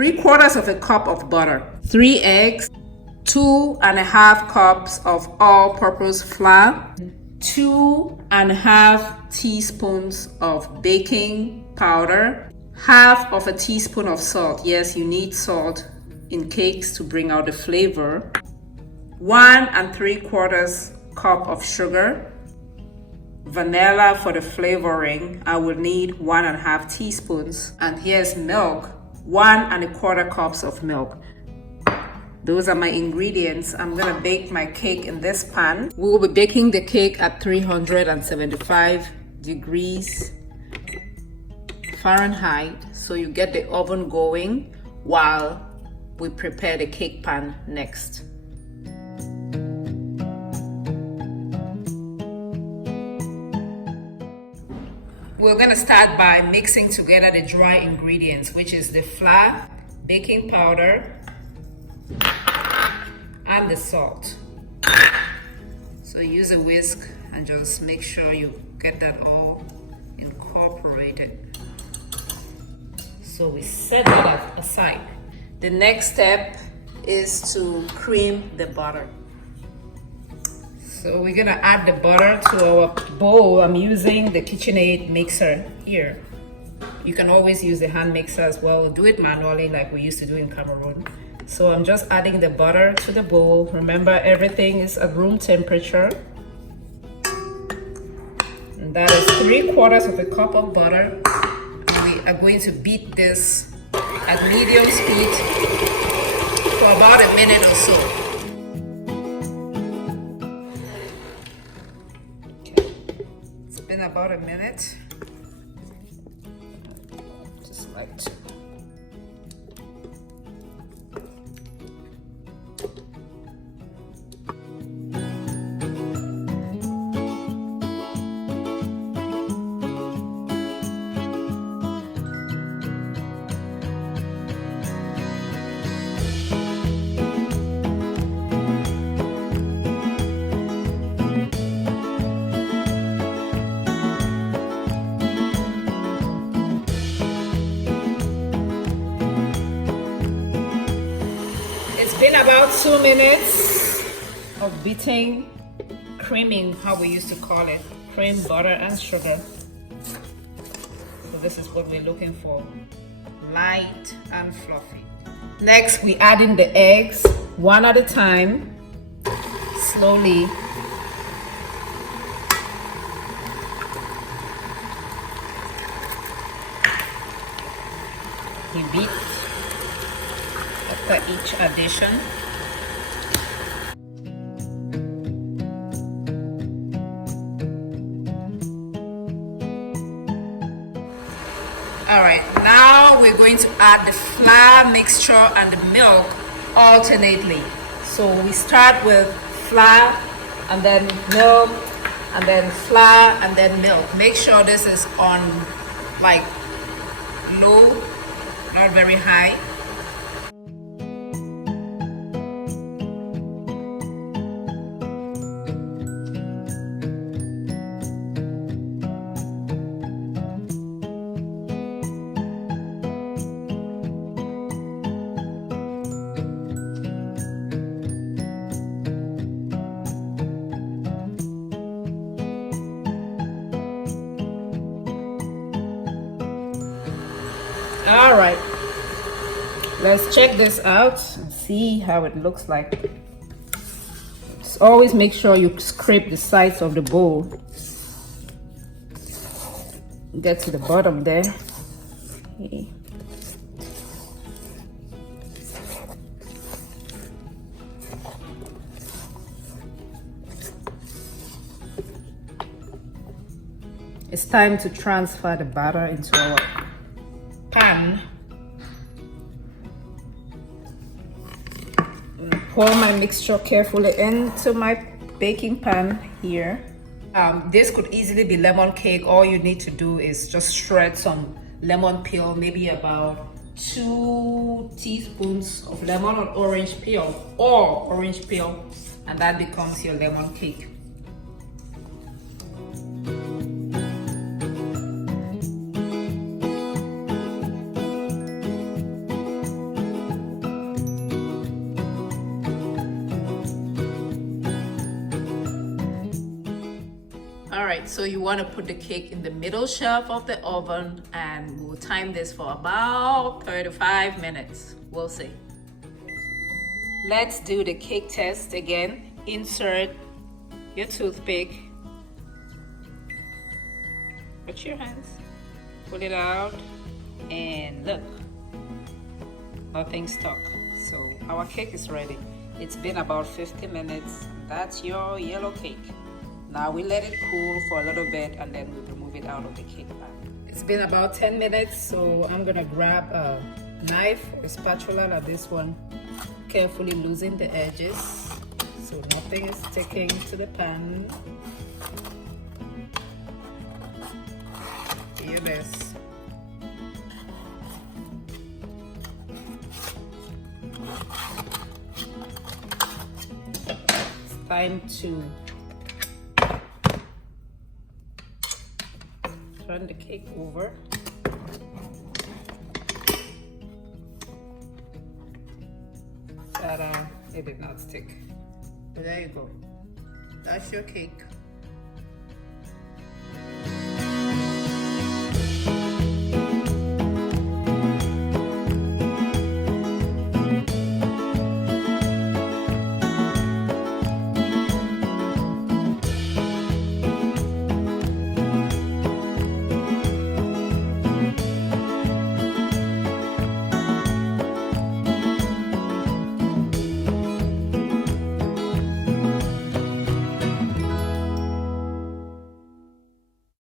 3/4 of a cup of butter, 3 eggs, 2.5 cups of all-purpose flour, 2.5 teaspoons of baking powder, half of a teaspoon of salt. Yes, you need salt in cakes to bring out the flavor. 1.75 cup of sugar. Vanilla for the flavoring, I will need 1.5 teaspoons. And here's milk, 1.25 cups of milk. Those are my ingredients. I'm gonna bake my cake in this pan. We will be baking the cake at 375 degrees Fahrenheit, so you get the oven going while we prepare the cake pan next. We're gonna start by mixing together the dry ingredients, which is the flour, baking powder, and the salt. So use a whisk and just make sure you get that all incorporated. So we set that aside. The next step is to cream the butter. So we're gonna add the butter to our bowl. I'm using the KitchenAid mixer here. You can always use the hand mixer as well. Do it manually like we used to do in Cameroon. So I'm just adding the butter to the bowl. Remember, everything is at room temperature. And that is 3/4 of a cup of butter. We are going to beat this at medium speed for about a minute or so. Okay. It's been about a minute. Just like to. Been about 2 minutes of beating, creaming, how we used to call it, cream, butter, and sugar. So this is what we're looking for, light and fluffy. Next, we add in the eggs, one at a time, slowly. We beat after each addition. All right, now we're going to add the flour mixture and the milk alternately. So we start with flour and then milk and then flour and then milk. Make sure this is on like low, not very high. All right, let's check this out and see how it looks like. Just always make sure you scrape the sides of the bowl. Get to the bottom there. Okay. It's time to transfer the batter into our pan. Pour my mixture carefully into my baking pan here. This could easily be lemon cake. All you need to do is just shred some lemon peel, maybe about 2 teaspoons of lemon or orange peel, and that becomes your lemon cake. right, so you want to put the cake in the middle shelf of the oven, and we'll time this for about 35 minutes. We'll see. Let's do the cake test again. Insert your toothpick. Put your hands, pull it out, and look, nothing stuck. So our cake is ready. It's been about 50 minutes. That's your yellow cake. Now we let it cool for a little bit and then we remove it out of the cake pan. It's been about 10 minutes, so I'm gonna grab a knife or spatula like this one, carefully loosen the edges so nothing is sticking to the pan. Here it is. It's time to turn the cake over. Ta-da! It did not stick. But there you go. That's your cake.